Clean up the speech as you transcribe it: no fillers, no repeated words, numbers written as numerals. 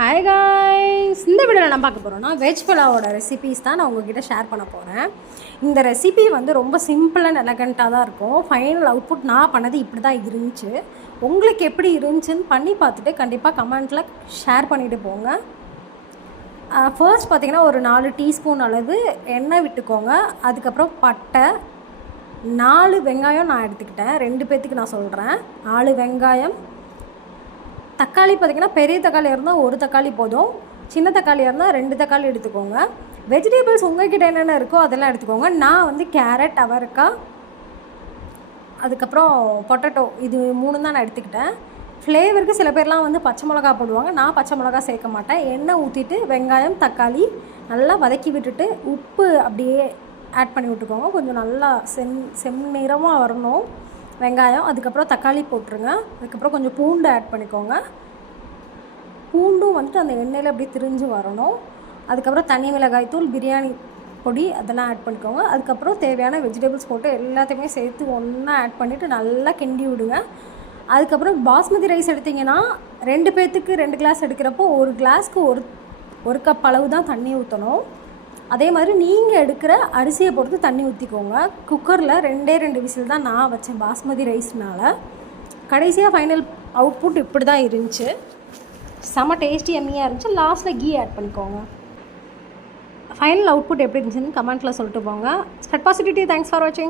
Hi guys, இந்த வீடியோவில் நான் பார்க்க போகிறோன்னா வெஜ் புலாவோட ரெசிபீஸ் தான் நான் உங்ககிட்ட ஷேர் பண்ண போகிறேன். இந்த ரெசிபி வந்து ரொம்ப சிம்பிள் அண்ட் எலகண்ட்டாக தான் இருக்கும். ஃபைனல் அவுட்புட் நான் பண்ணது இப்படி தான் இருந்துச்சு. உங்களுக்கு எப்படி இருந்துச்சுன்னு பண்ணி பார்த்துட்டு கண்டிப்பாக கமெண்ட்டில் ஷேர் பண்ணிவிட்டு போங்க. ஃபர்ஸ்ட் பார்த்திங்கன்னா ஒரு 4 டீஸ்பூன் அளவு எண்ணெய் விட்டுக்கோங்க. அதுக்கப்புறம் பட்டை, 4 வெங்காயம் நான் எடுத்துக்கிட்டேன். 2 பேர்த்துக்கு நான் சொல்கிறேன். 4 வெங்காயம், தக்காளி பார்த்திங்கன்னா பெரிய தக்காளி இருந்தால் 1 தக்காளி போதும், சின்ன தக்காளியாக இருந்தால் 2 தக்காளி எடுத்துக்கோங்க. வெஜிடபிள்ஸ் உங்கள்கிட்ட என்னென்ன இருக்கோ அதெல்லாம் எடுத்துக்கோங்க. நான் வந்து கேரட், அவரைக்காய், அதுக்கப்புறம் பொட்டேட்டோ, இது 3 தான் நான் எடுத்துக்கிட்டேன். ஃப்ளேவருக்கு சில பேர்லாம் வந்து பச்சை மிளகா போடுவாங்க. நான் பச்சை மிளகா சேர்க்க மாட்டேன். எண்ணெய் ஊற்றிட்டு வெங்காயம், தக்காளி நல்லா வதக்கி விட்டுட்டு உப்பு அப்படியே ஆட் பண்ணி விட்டுக்கோங்க. கொஞ்சம் நல்லா செந்நிறமாக வரணும் வெங்காயம். அதுக்கப்புறம் தக்காளி போட்டுருங்க. அதுக்கப்புறம் கொஞ்சம் பூண்டு ஆட் பண்ணிக்கோங்க. பூண்டும் வந்துட்டு அந்த எண்ணெயில் அப்படியே திரிஞ்சு வரணும். அதுக்கப்புறம் தனி மிளகாய் தூள், பிரியாணி பொடி அதெல்லாம் ஆட் பண்ணிக்கோங்க. அதுக்கப்புறம் தேவையான வெஜிடபிள்ஸ் போட்டு எல்லாத்தையுமே சேர்த்து ஒன்றா ஆட் பண்ணிவிட்டு நல்லா கிண்டி விடுங்க. அதுக்கப்புறம் பாஸ்மதி ரைஸ் எடுத்திங்கன்னா 2 பேர்த்துக்கு 2 கிளாஸ் எடுக்கிறப்போ 1 கிளாஸ்க்கு ஒரு கப் அளவு தான் தண்ணி ஊற்றணும். அதே மாதிரி நீங்கள் எடுக்கிற அரிசியை பொறுத்து தண்ணி ஊற்றிக்கோங்க. குக்கரில் 2 விசில் தான் நான் வச்சேன் பாஸ்மதி ரைஸ்னால். கடைசியாக ஃபைனல் அவுட்புட் இப்படி தான் இருந்துச்சு. செம்ம டேஸ்டி எம்மியாக இருந்துச்சு. லாஸ்ட்டில் கீ ஆட் பண்ணிக்கோங்க. ஃபைனல் அவுட்புட் எப்படி இருந்துச்சுன்னு கமெண்ட்டில் சொல்லிட்டு போங்க. ஸ்பெட் பாசிட்டிவிட்டி. தேங்க்ஸ் ஃபார் வாட்சிங்.